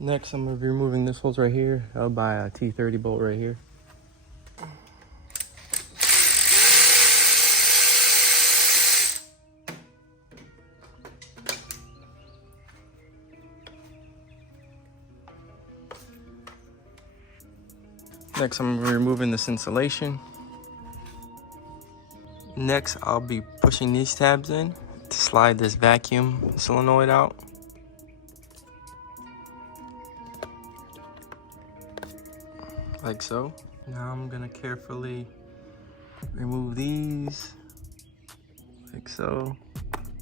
Next, I'm going to be removing this hose right here. I'll buy a T30 bolt right here. Next, I'm removing this insulation. Next, I'll be pushing these tabs in to slide this vacuum solenoid out. Like so. Now I'm gonna carefully remove these, like so.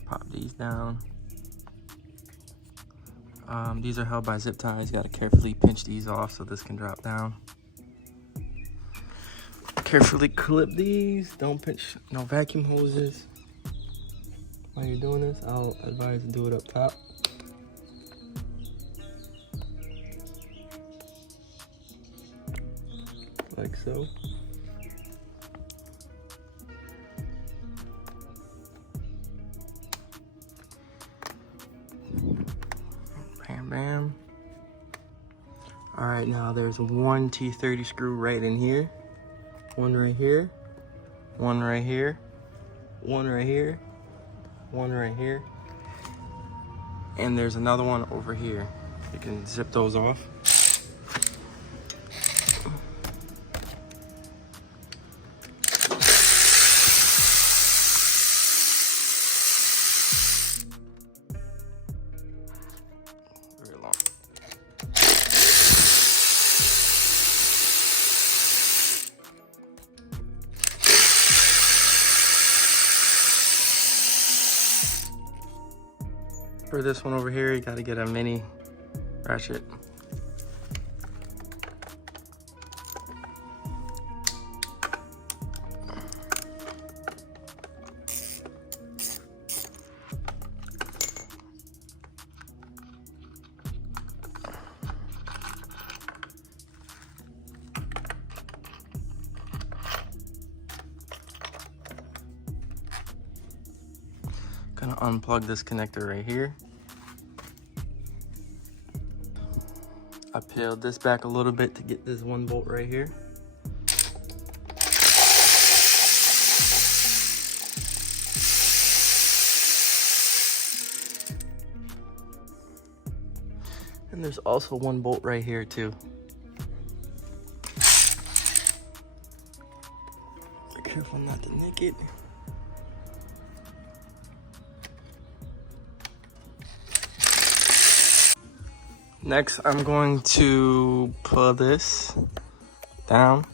Pop these down. These are held by zip ties. You gotta carefully pinch these off so this can drop down. Carefully clip these. Don't pinch no vacuum hoses. While you're doing this, I'll advise to do it up top. Like so. Bam, bam. All right, now there's one T30 screw right in here. One right here. One right here. One right here. One right here. And there's another one over here. You can zip those off. For this one over here, you gotta get a mini ratchet. Gonna unplug this connector right here. I peeled this back a little bit to get this one bolt right here. And there's also one bolt right here too. Be careful not to nick it. Next, I'm going to pull this down.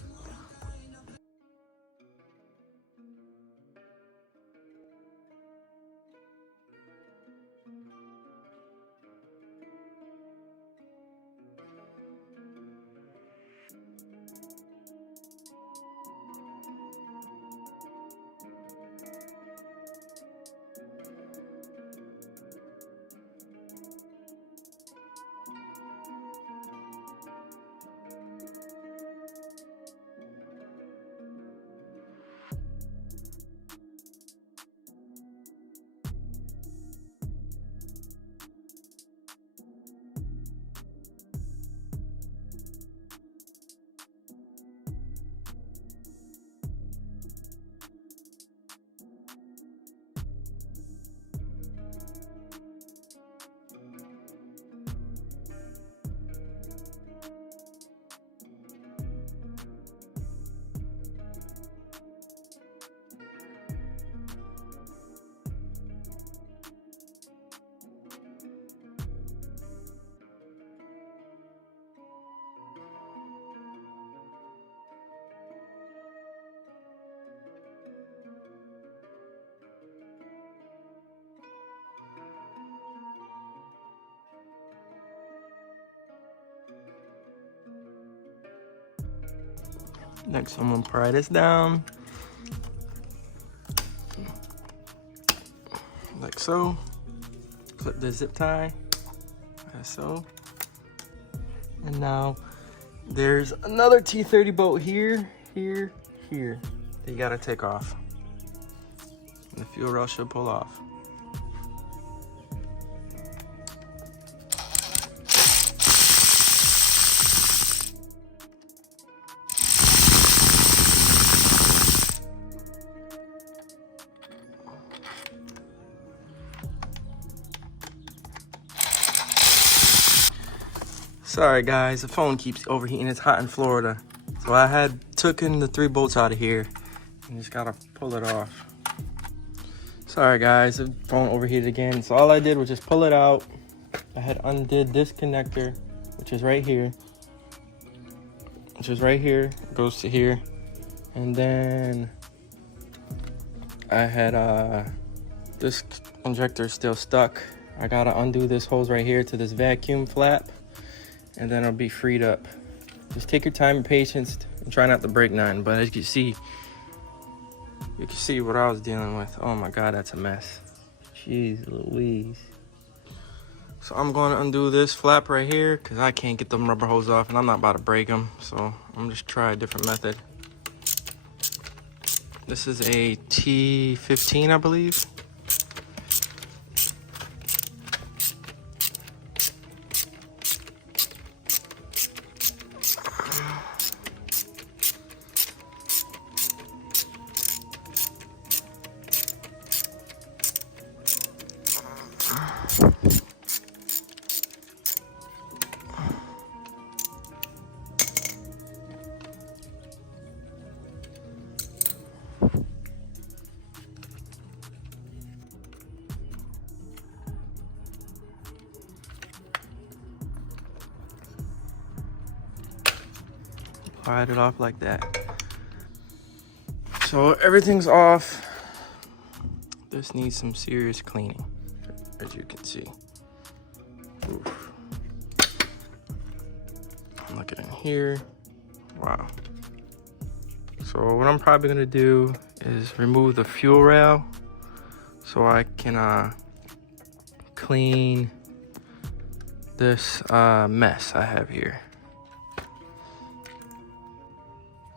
Next, I'm gonna pry this down. Like so. Clip the zip tie, like so. And now there's another T30 bolt here, here, here that you gotta take off. And the fuel rail should pull off. Sorry guys, the phone keeps overheating. It's hot in Florida. So I had taken the 3 bolts out of here and just gotta pull it off. Sorry guys, the phone overheated again. So all I did was just pull it out. I had undid this connector, which is right here. It goes to here. And then I had this injector still stuck. I gotta undo this hose right here to this vacuum flap, and then it'll be freed up. Just take your time and patience and try not to break nothing. But as you can see what I was dealing with. Oh my God, that's a mess. Jeez Louise. So I'm going to undo this flap right here because I can't get them rubber hoses off and I'm not about to break them. So I'm just try a different method. This is a T15, I believe. Pried it off like that. So everything's off. This needs some serious cleaning, as you can see. Oof. I'm looking in here. Wow. So what I'm probably gonna do is remove the fuel rail so I can clean this mess I have here.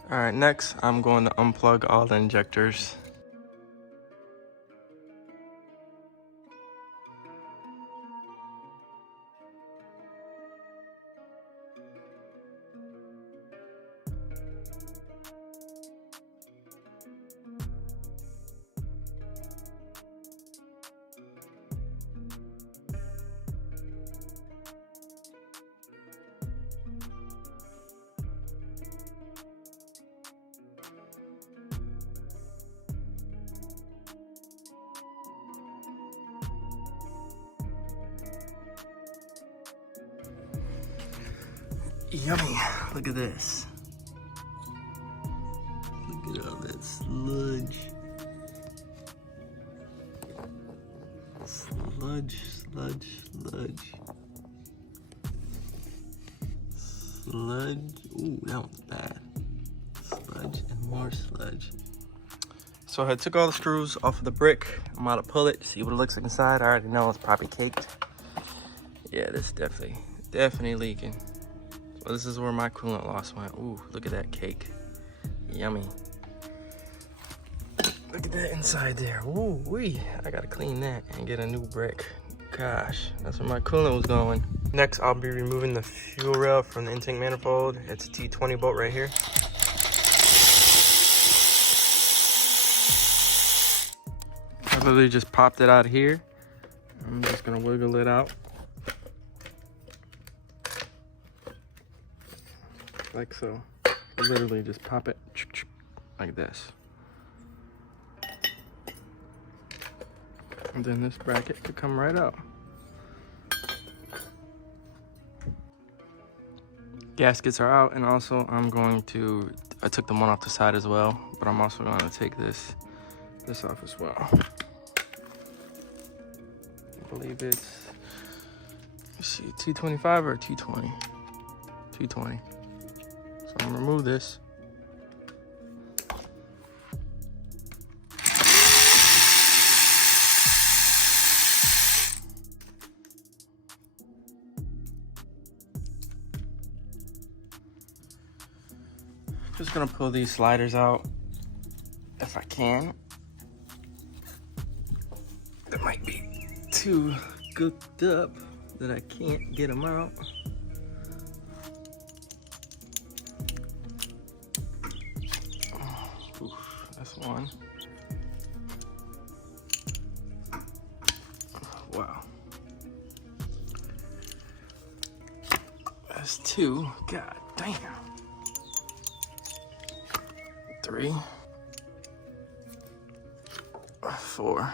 All right, next I'm going to unplug all the injectors. Yummy, look at this. Look at all that sludge. Sludge, sludge, sludge. Sludge, ooh, that one's bad. Sludge and more sludge. So I took all the screws off of the brick. I'm about to pull it, see what it looks like inside. I already know it's probably caked. Yeah, this definitely leaking. So this is where my coolant loss went. Ooh, look at that cake. Yummy. Look at that inside there. Ooh, wee. I gotta clean that and get a new brick. Gosh, that's where my coolant was going. Next, I'll be removing the fuel rail from the intake manifold. It's a T20 bolt right here. I literally just popped it out of here. I'm just gonna wiggle it out. Like so. Literally just pop it like this. And then this bracket could come right out. Gaskets are out, and also I took the one off the side as well, but I'm also going to take this off as well. I believe it's, let's see, T25 or T20? T20. So I'm gonna remove this. Just gonna pull these sliders out if I can. They might be too gooked up that I can't get them out. Oof, that's one. Wow. That's 2. God damn. 3, 4.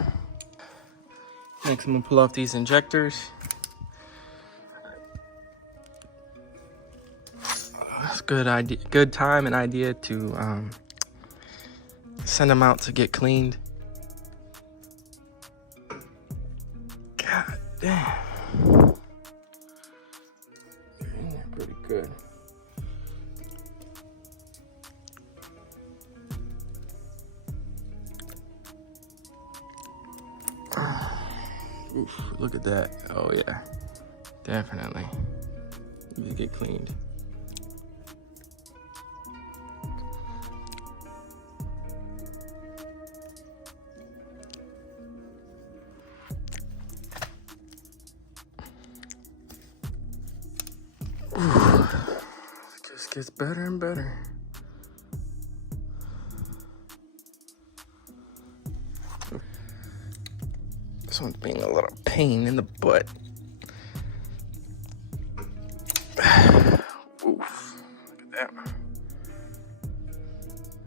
Next, I'm gonna pull off these injectors. It's good idea, good time and idea to send them out to get cleaned. God damn. Yeah, pretty good. Oof, look at that. Oh yeah, definitely. Need to get cleaned. Ooh, it just gets better and better. This one's being a little pain in the butt. Oof, look at that.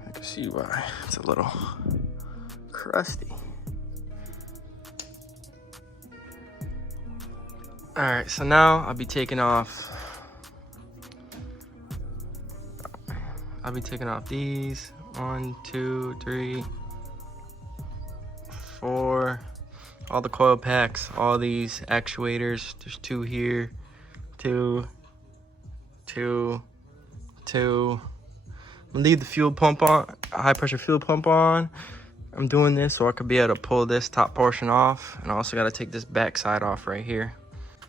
I can see why it's a little crusty. All right, so now I'll be taking off these. 1, 2, 3, 4. All the coil packs, all these actuators. There's 2 here, 2, 2, 2. I'm gonna leave the fuel pump on, high pressure fuel pump on. I'm doing this so I could be able to pull this top portion off, and I also gotta take this back side off right here.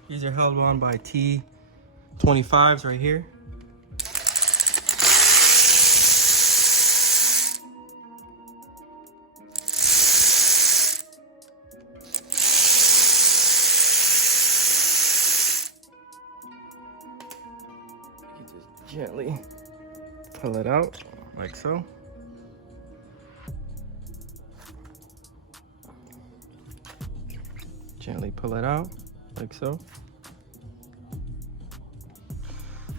These are held on by T25s right here. Gently pull it out like so. Gently pull it out like so.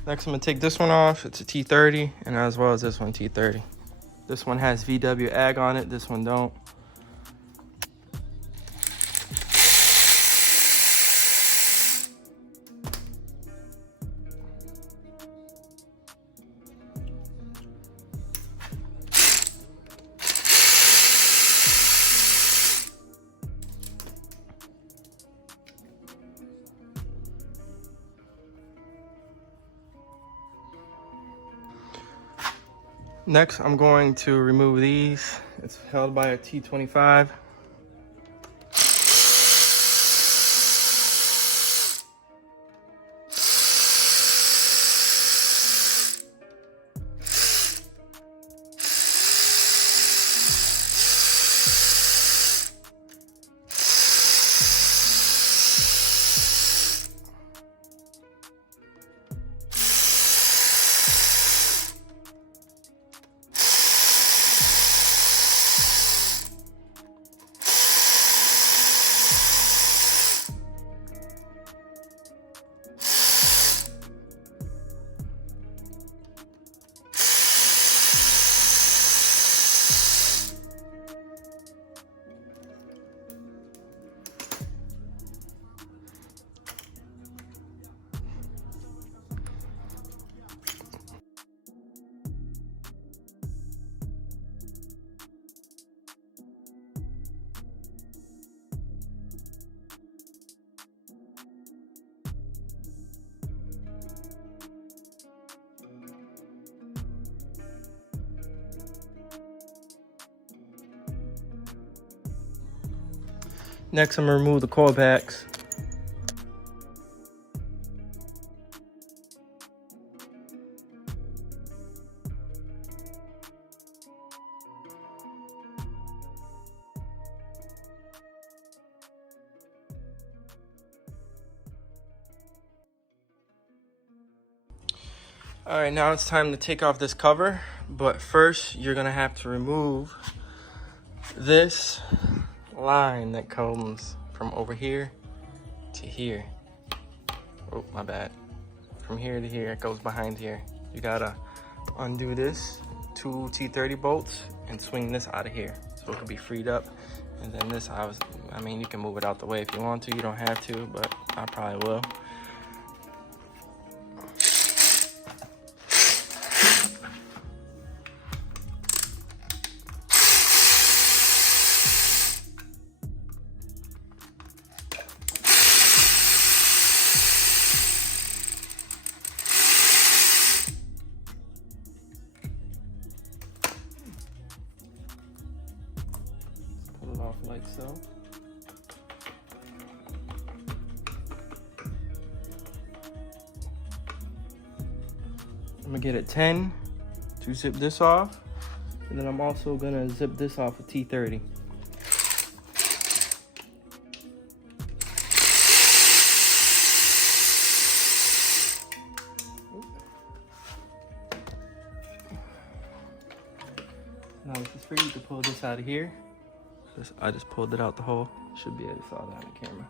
Next, I'm gonna take this one off. It's a T30, and as well as this one, T30. This one has VW Ag on it. This one don't. Next, I'm going to remove these. It's held by a T25. Next, I'm gonna remove the coil packs. All right, now it's time to take off this cover, but first you're gonna have to remove this line that comes from over here to here. Oh, my bad. from here to here. It goes behind here. You gotta undo this, 2 T30 bolts, and swing this out of here so it can be freed up. And then this, I mean, you can move it out the way if you want to. You don't have to, but I probably will. Pull it off like so. I'm gonna get a 10 to zip this off, and then I'm also gonna zip this off with T30. Now this is for you to pull this out of here. I just pulled it out the hole. Should be able to saw that on camera.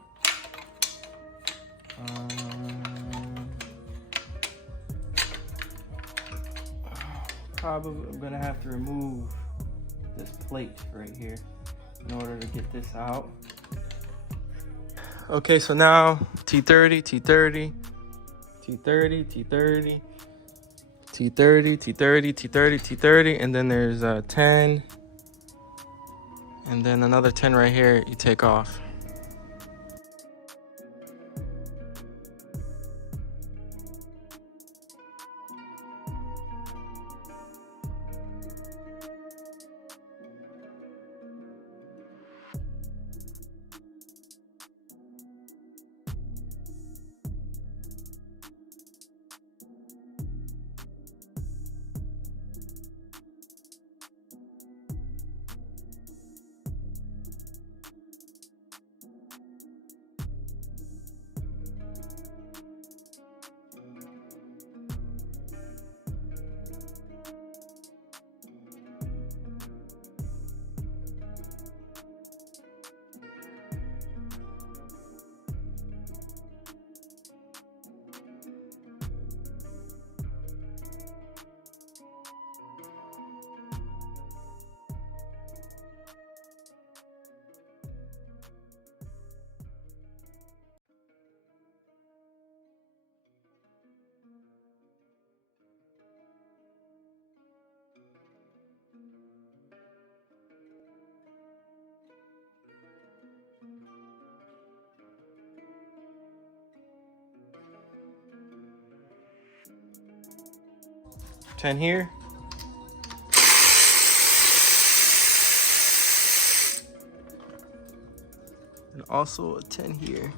Probably I'm gonna have to remove this plate right here in order to get this out. Okay, so now T30, T30, T30, T30, T30, T30, T30, T30, and then there's a 10, and then another 10 right here you take off. Ten here. And also a 10 here.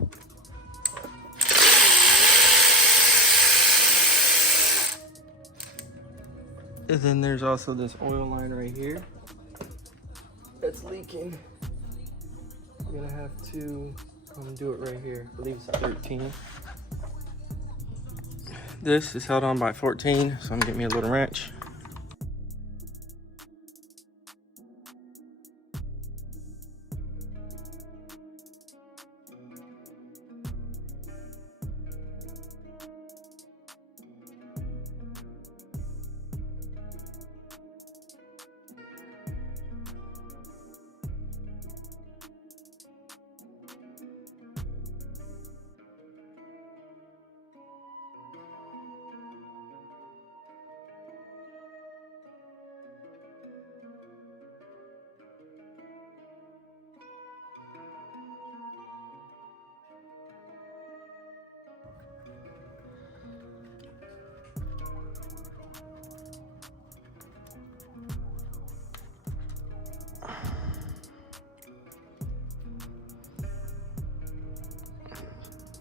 And then there's also this oil line right here that's leaking. I'm gonna have to do it right here. I believe it's 13. This is held on by 14, so I'm gonna get me a little wrench.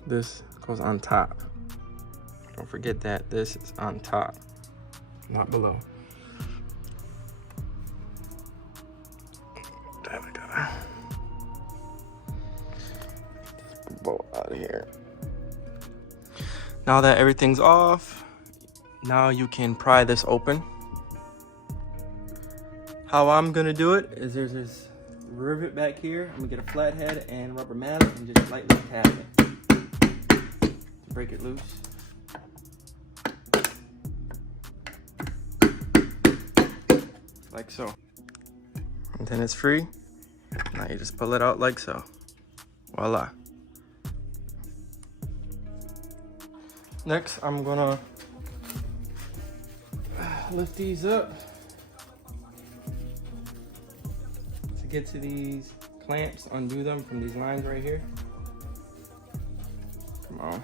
This goes on top. Don't forget that this is on top, not below. Damn, I gotta get this bolt out of here. Now that everything's off, now you can pry this open. How I'm gonna do it is there's this rivet back here. I'm gonna get a flathead and rubber mallet and just lightly tap it. Break it loose. like so. And then it's free. Now you just pull it out like so. Voila. Next, I'm gonna lift these up to get to these clamps, undo them from these lines right here. Come on.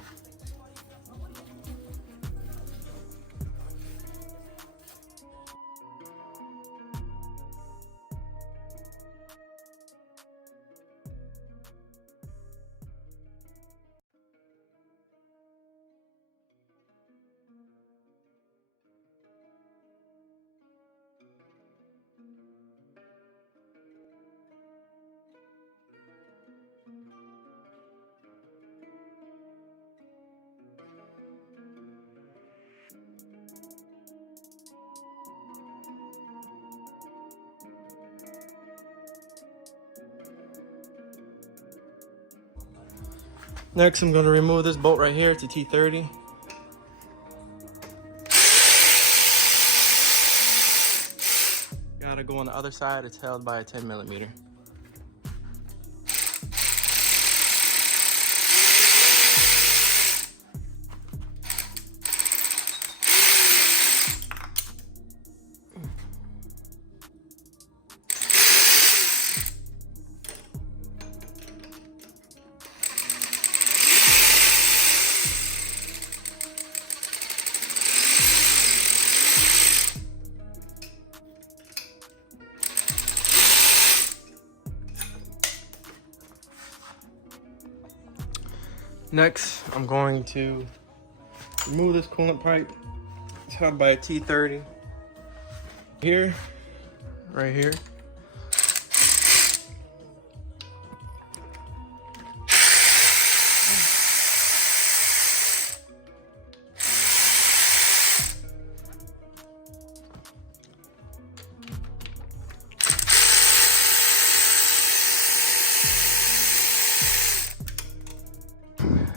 Next, I'm going to remove this bolt right here. It's a T30. Gotta go on the other side. It's held by a 10mm. Next, I'm going to remove this coolant pipe. It's held by a T30. Here, right here.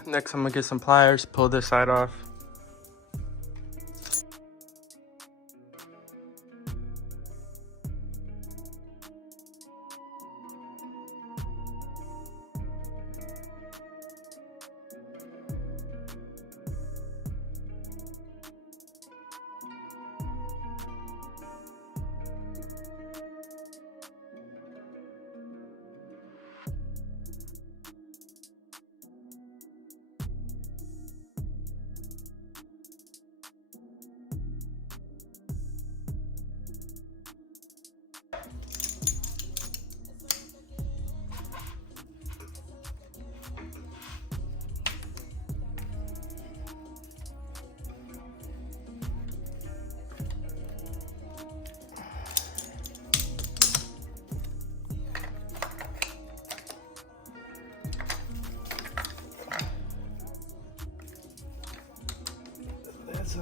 Next, I'm gonna get some pliers, pull this side off.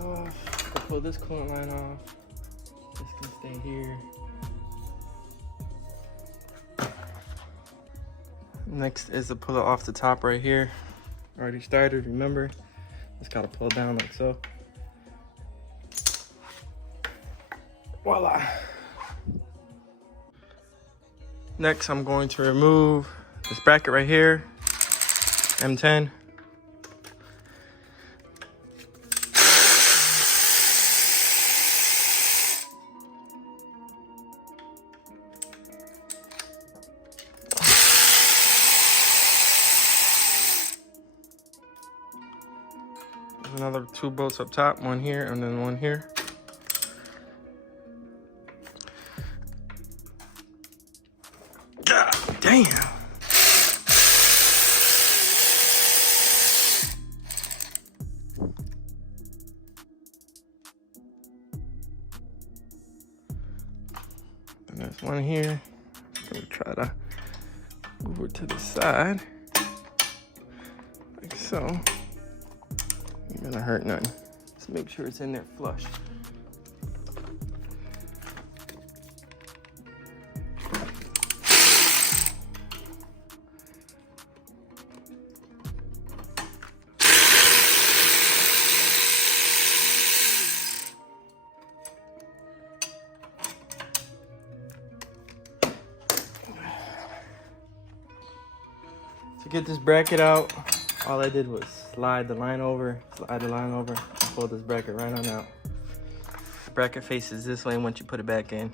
Off. I'll pull this coolant line off. This can stay here. Next is to pull it off the top right here. Already started, remember? Just gotta pull it down like so. Voila. Next, I'm going to remove this bracket right here, M10. Another 2 bolts up top, one here and then one here. God damn. And there's one here. I'm gonna try to move it to the side, like so. Ain't gonna hurt nothing. Just make sure it's in there flush. To get this bracket out, all I did was slide the line over, and pull this bracket right on out. The bracket faces this way once you put it back in.